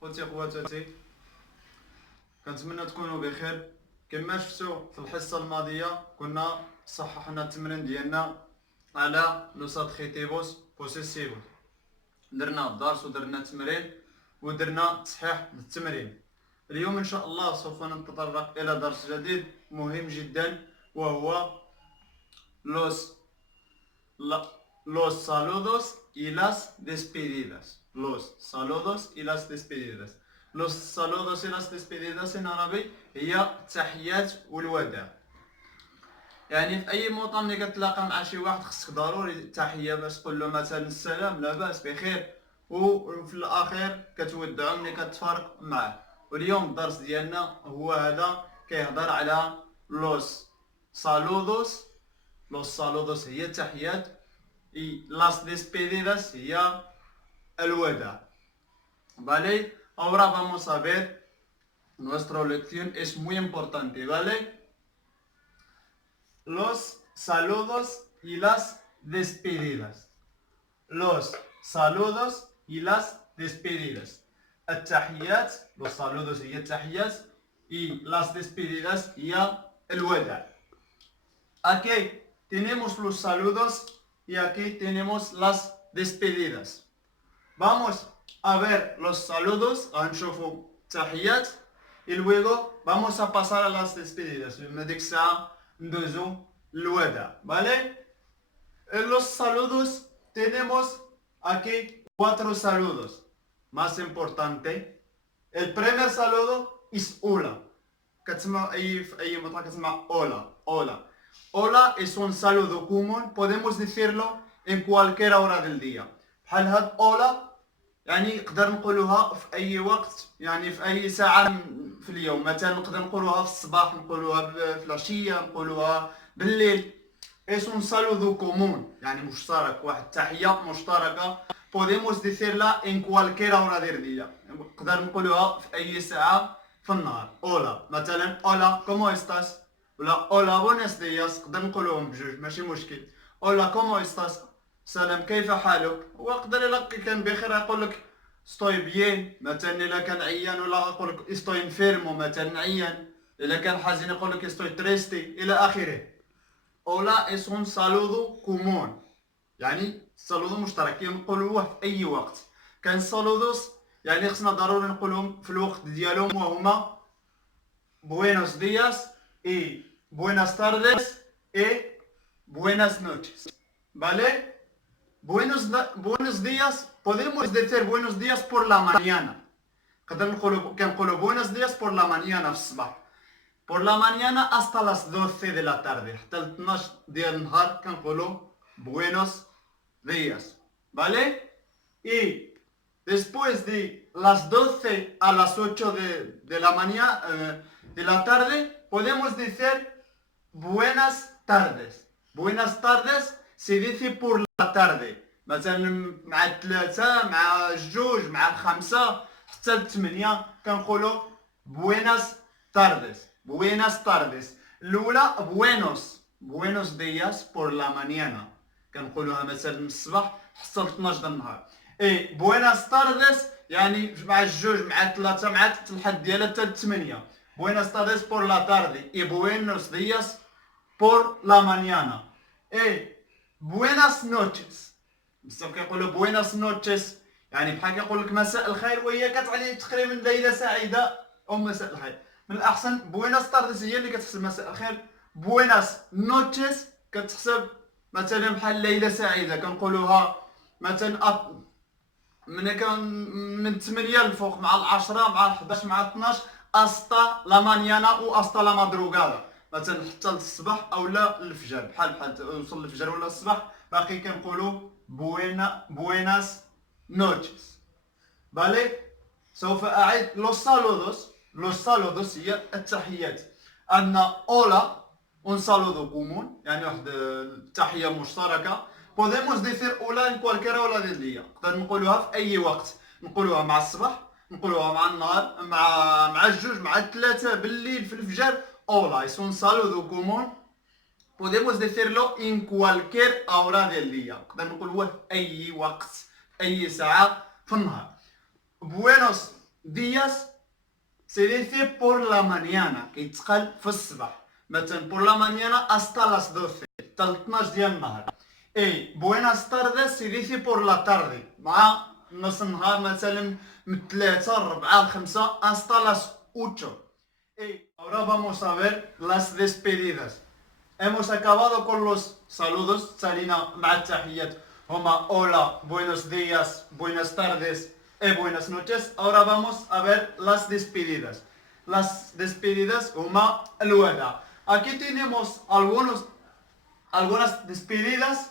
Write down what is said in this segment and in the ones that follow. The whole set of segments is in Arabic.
خوتي خواتاتي، كنتمنى تكونوا بخير. كما شفتوا في الحصه الماضيه كنا صححنا التمرين ديالنا على لو سادخيتيفوس بوسيسيفوس، درنا الدرس ودرنا التمرين ودرنا تصحيح للتمرين. اليوم ان شاء الله سوف نتطرق الى درس جديد مهم جدا، وهو لوس los saludos y las despedidas. Los saludos y las despedidas. Los saludos y las despedidas en عربي هي التحيات والوداع. يعني في اي موطن ملي كتلاقى مع شي واحد خصك ضروري تحيه باش تقول له مثلا السلام، لاباس بخير، وفي الاخير كتودعو ملي كتفارق معاه. واليوم الدرس ديالنا هو هذا، كيهضر على لوس سالودوس. لوس سالودوس هي التحيات، y las despedidas هي الوداع. ¿Vale? Ahora vamos a ver, nuestra lección es muy importante, ¿vale? Los saludos y las despedidas. Los saludos y las despedidas. التحيات، los saludos هي التحيات، y las despedidas هي الوداع. Aquí tenemos los saludos y aquí tenemos las despedidas. Vamos a ver los saludos, هنشوفوا تحيات، y luego vamos a pasar a las despedidas. من ديك الساعة ندوزو الوداع، ¿vale? En los saludos tenemos aquí 4 saludos. Más importante, el primer saludo es hola. كتسمع في أي مطعم كتسمع hola, hola. Hola es un saludo común, podemos decirlo en cualquier hora del día. بحال هاد hola يعني نقدر نقولوها في أي وقت، يعني في أي ساعة في اليوم. مثلا نقدر نقولوها في الصباح، نقولوها في العشية، نقولوها بالليل. es un saludo común يعني مشترك، واحد التحية مشتركة. podemos decirla en cualquier hora del día، نقدر نقولوها في أي ساعة في النهار. hola مثلا hola ¿cómo estás؟ ولا hola buenos días، نقدر نقولوهم بجوج ماشي مشكل. hola ¿cómo estás؟ سلام كيف حالك؟ وقدر الا كان بخير يقول لك ستوي بيان، مثلا الا كان عيان ولا يقول لك ستوي انفيرمو مثلا عيان، الا كان حزين يقول لك ستوي تريستي الى اخره. hola es un saludo común يعني saludo مشترك نقولوه في اي وقت. كان saludos يعني خصنا ضروري نقولهم في الوقت ديالهم، وهما buenos días y buenas tardes y buenas noches, ¿vale? Buenos días, podemos decir buenos días por la mañana. كنقولوا buenos días por la mañana في الصباح. por la mañana hasta las 12 de la tarde، حتى ل 12 ديال النهار كنقولوا buenos días، ¿vale? y después de las 12 a las 8 de la mañana, de la tarde, podemos decir buenas tardes. Buenas tardes se dice por la tarde، مثلا مع الثلاثة مع الجوج مع الخمسة حتى الثمانية كنقولوا buenas tardes. buenas tardes. الأولى buenos días por la mañana، كنقولوها مثلا من الصباح حتى ل 12 النهار. اي buenas tardes يعني مع الجوج مع الثلاثة مع الحد ديالها حتى الثمانية. buenas tardes por la tarde y buenos días por la mañana. buenas noches، بزاف كيقولوا buenas noches يعني بحال كيقول لك مساء الخير، وهي كتعني تقريبا ليلة سعيدة او مساء الخير. من الاحسن buenas tardes هي اللي كتحسب مساء الخير. buenas noches كتحسب مثلا بحال ليلة سعيدة، كنقولوها مثلا من 8 الفوق مع 10 مع 11 مع 12 hasta la mañana و hasta la madrugada، مثلا حتى للصباح او لا الفجر. بحال توصل الفجر ولا الصباح باقي كنقولوا buenas noches، ¿vale? سوف اعيد los saludos هي التحيات. عندنا hola un saludo común يعني واحد التحية مشتركة. podemos decir hola en cualquier hora del día، نقدر نقولوها في اي وقت، نقولوها مع الصباح، نقولوها مع النهار، مع الجوج مع الثلاثة بالليل في الفجر. hola es un saludo común، podemos decirlo en cualquier hora del día، نقدر نقولوه في اي وقت في اي ساعة في النهار. buenos دياس se dice por la mañana كيتقال في الصباح. مثلا por la mañana hasta las 12 حتى ل 12 ديال النهار. اي buenas tardes se dice por la tarde مع نص النهار مثلا من 3 ل 4 ل 5 hasta las 8. Ahora vamos a ver las despedidas. Hemos acabado con los saludos. Salina مع التحيات هما hola, buenos días, buenas tardes y buenas noches. Ahora vamos a ver las despedidas. Las despedidas huma الوداع. Aquí tenemos algunas despedidas.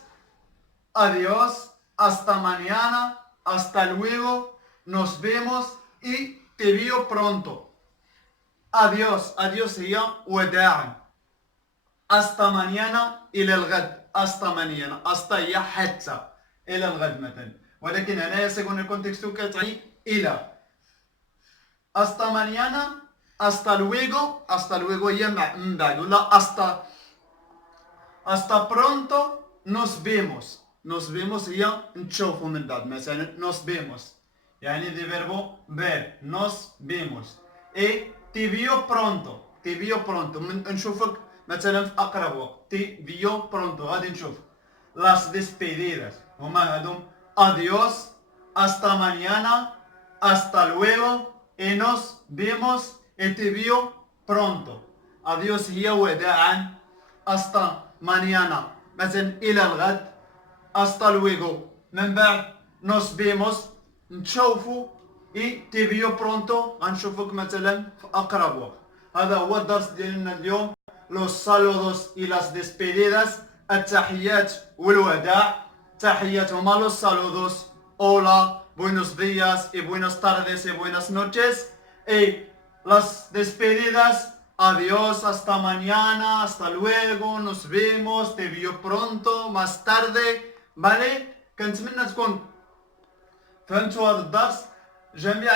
Adiós, hasta mañana, hasta luego, nos vemos y te veo pronto. Adiós, adiós هي وداعا. hasta mañana إلى الغد. hasta mañana hasta هي حتى إلى الغد مثلا، ولكن هنايا سيكون الكونتكستو كتعني إلى. hasta mañana hasta luego هي من بعد، ولا hasta pronto nos vemos. nos vemos هي نتشوفو من بعد مثلا nos vemos يعني دي فيربو ver nos vemos. تي فيو برونتو نشوفك مثلا في اقرب وقت. تي فيو برونتو غادي نشوفك. لاس ديسبيديداس هما هادوم adiós, hasta mañana, hasta luego y nos vemos y te veo pronto. adiós هي وداعا. hasta mañana مثلا الى الغد. hasta luego من بعد. nos vemos نتشوفو اي تي فيو برونتو غنشوفك مثلا في اقرب وقت. هذا هو الدرس ديالنا اليوم. los saludos y las despedidas. التحيات والوداع. تحيات هما los saludos hola, buenos días y buenas tardes y buenas noches. y las despedidas adiós, hasta mañana, hasta luego, nos vemos, te veo pronto, más tarde. vale. كنتمنى تكون فهمتوا هذا الدرس. جميع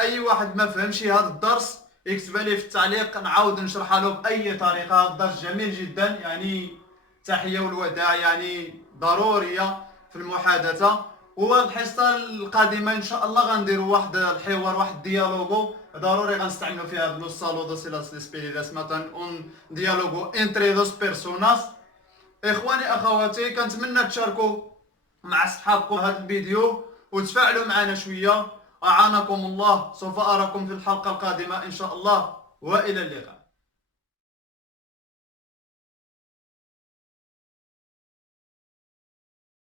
اي واحد ما فهمش هذا الدرس يكتب لي في التعليق نعاود نشرحها له باي طريقه. هذا الدرس جميل جدا، يعني التحيه والوداع يعني ضروريه في المحادثه. والحصه القادمه ان شاء الله غنديروا واحد الحوار، واحد الديالوغو ضروري غنستعملوا فيها لو سالودوس y las despedidas مثلا اون ديالوغو entre dos personas. اخواني اخواتي كنتمنى تشاركوا مع اصحابكم هذا الفيديو وتفاعلوا معنا شويه. اعانكم الله. سوف اراكم في الحلقه القادمه ان شاء الله، والى اللقاء.